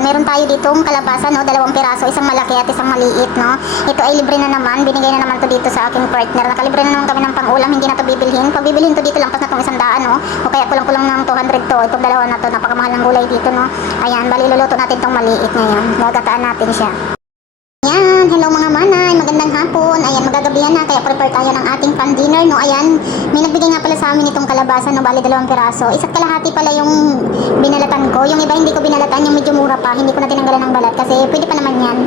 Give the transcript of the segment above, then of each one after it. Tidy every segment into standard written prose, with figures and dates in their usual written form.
ngayon, meron tayo ditong kalabasa, no? 2 piraso, isang malaki at isang maliit, no? Ito ay libre na naman, binigay na naman to dito sa aking partner. Nakalibre na naman kami ng pang-ulam, hindi na to bibilhin. Pag bibilhin to dito lang, pas na tong 100, no? O kaya kulang-kulang ng 200 to. Itong dalawa na to, napakamahal ng gulay dito, no? Ayan, bali luluto natin tong maliit ngayon. Gagataan natin siya. Ayan, hello mga manay, magandang hapon. Ayan, magagabihan na, kaya prepare tayo ng ating pan-dinner, no? Ayan, may nagbigay nga pala sa amin itong kalabasa, no? Bali 2 piraso. Isa't kalahati pala yung binalatan ko. Yung iba hindi ko binalatan, yung medyo mura pa. Hindi ko na tinanggalan ng balat kasi pwede pa naman yan.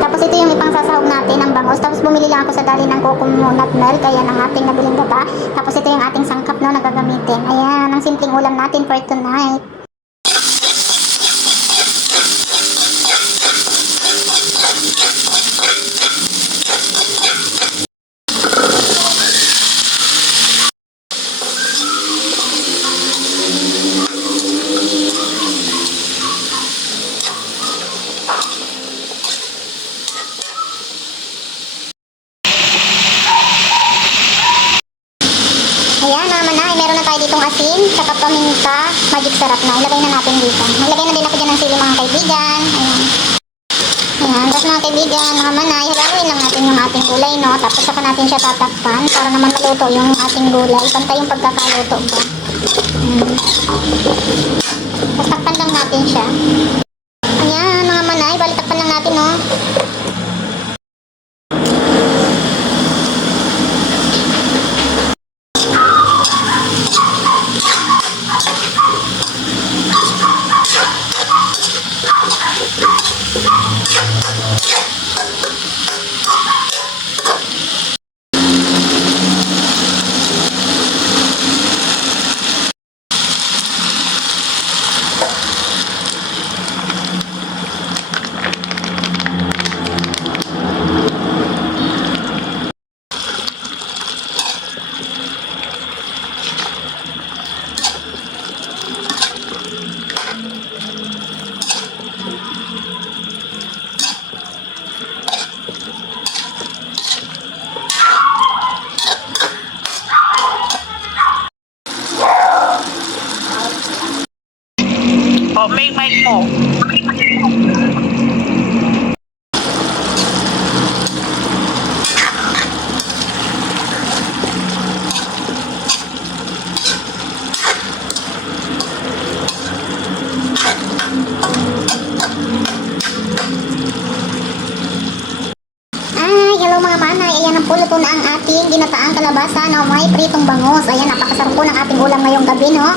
Tapos ito yung ipang sasahog natin ng bangos. Tapos bumili lang ako sa dali ng coconut milk, kaya ng ating nabiling gata. Tapos ito yung ating sangkap, no? Nagagamitin. Ayan, ang simpleng ulam natin for tonight. Ayan, mga manay, meron na tayo ditong asin, saka paminta, magic sarap na. Ilagay na natin dito. Ilagay na din ako dyan ng sili, mga kaibigan. Ayan. Ayan, tapos mga kaibigan, mga manay, haluin lang natin yung ating gulay, no? Tapos saka natin siya tatakpan para naman maluto yung ating gulay. Pantay yung pagkakaluto ko. Tapos takpan lang natin siya. Ayan, mga manay, balik takpan lang natin, no? O, may mic mo. Hello mga manay, ayan ang puluto na ang ating ginataang kalabasa na may pritong bangus. Ayan, napakasarap po ng ating ulam ngayong gabi, no?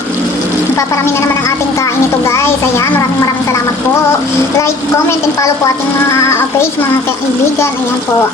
Paparami na naman ang ating kain ito, guys. Ayan, maraming salamat po. Like, comment, and follow po ating page, mga kaibigan. Ayan po.